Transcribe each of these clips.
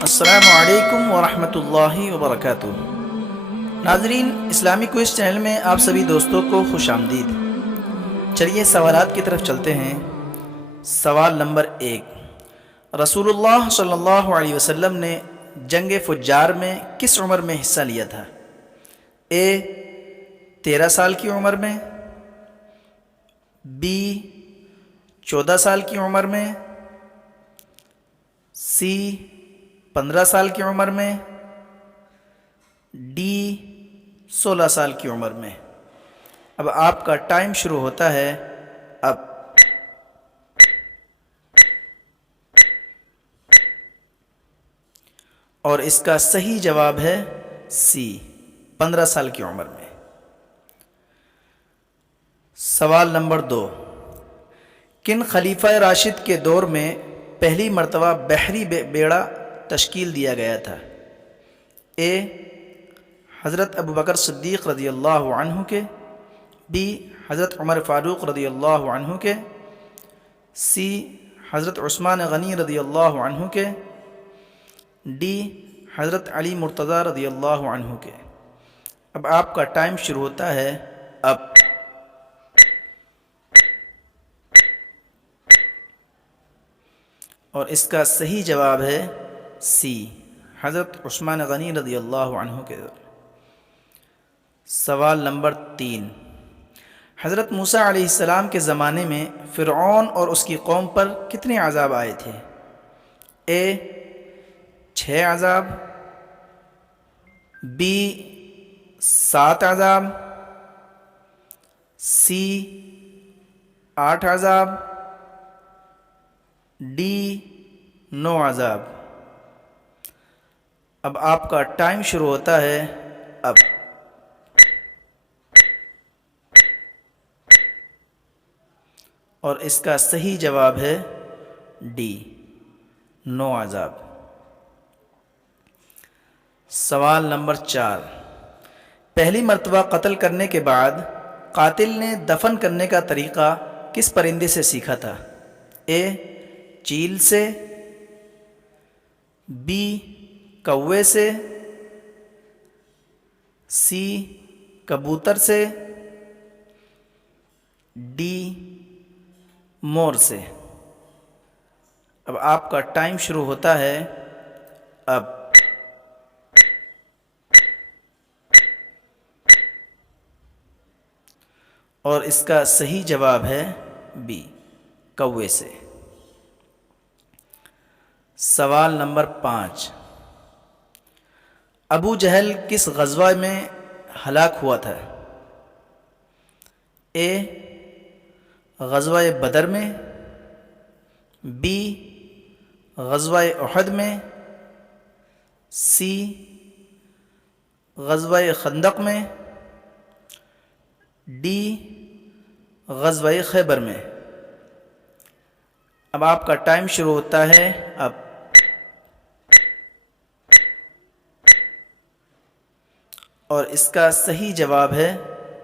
السلام علیکم ورحمۃ اللہ وبرکاتہ۔ ناظرین، اسلامی کوئز چینل میں آپ سبھی دوستوں کو خوش آمدید۔ چلیے سوالات کی طرف چلتے ہیں۔ سوال نمبر 1، رسول اللہ صلی اللہ علیہ وسلم نے جنگ فجار میں کس عمر میں حصہ لیا تھا؟ اے 13 سال کی عمر میں، بی 14 سال کی عمر میں، سی 15 سال کی عمر میں، ڈی 16 سال کی عمر میں۔ اب آپ کا ٹائم شروع ہوتا ہے اب۔ اور اس کا صحیح جواب ہے سی 15 سال کی عمر میں۔ سوال نمبر 2، کن خلیفہ راشد کے دور میں پہلی مرتبہ بحری بیڑا تشکیل دیا گیا تھا؟ اے حضرت ابوبکر صدیق رضی اللہ عنہ کے، بی حضرت عمر فاروق رضی اللہ عنہ کے، سی حضرت عثمان غنی رضی اللہ عنہ کے، ڈی حضرت علی مرتضیٰ رضی اللہ عنہ کے۔ اب آپ کا ٹائم شروع ہوتا ہے اب۔ اور اس کا صحیح جواب ہے سی حضرت عثمان غنی رضی اللہ عنہ کے۔ سوال نمبر 3، حضرت موسیٰ علیہ السلام کے زمانے میں فرعون اور اس کی قوم پر کتنے عذاب آئے تھے؟ اے 6 عذاب، بی 7 عذاب، سی 8 عذاب، ڈی 9 عذاب۔ اب آپ کا ٹائم شروع ہوتا ہے اب۔ اور اس کا صحیح جواب ہے ڈی 9 عذاب۔ سوال نمبر 4، پہلی مرتبہ قتل کرنے کے بعد قاتل نے دفن کرنے کا طریقہ کس پرندے سے سیکھا تھا؟ اے چیل سے، بی کوے سے، سی کبوتر سے، ڈی مور سے۔ اب آپ کا ٹائم شروع ہوتا ہے اب۔ اور اس کا صحیح جواب ہے بی کوے سے۔ سوال نمبر 5، ابو جہل کس غزوہ میں ہلاک ہوا تھا؟ اے غزوہ بدر میں، بی غزوہ احد میں، سی غزوہ خندق میں، ڈی غزوہ خیبر میں۔ اب آپ کا ٹائم شروع ہوتا ہے اب۔ اور اس کا صحیح جواب ہے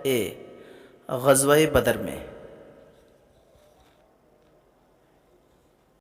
اے غزوہ بدر میں۔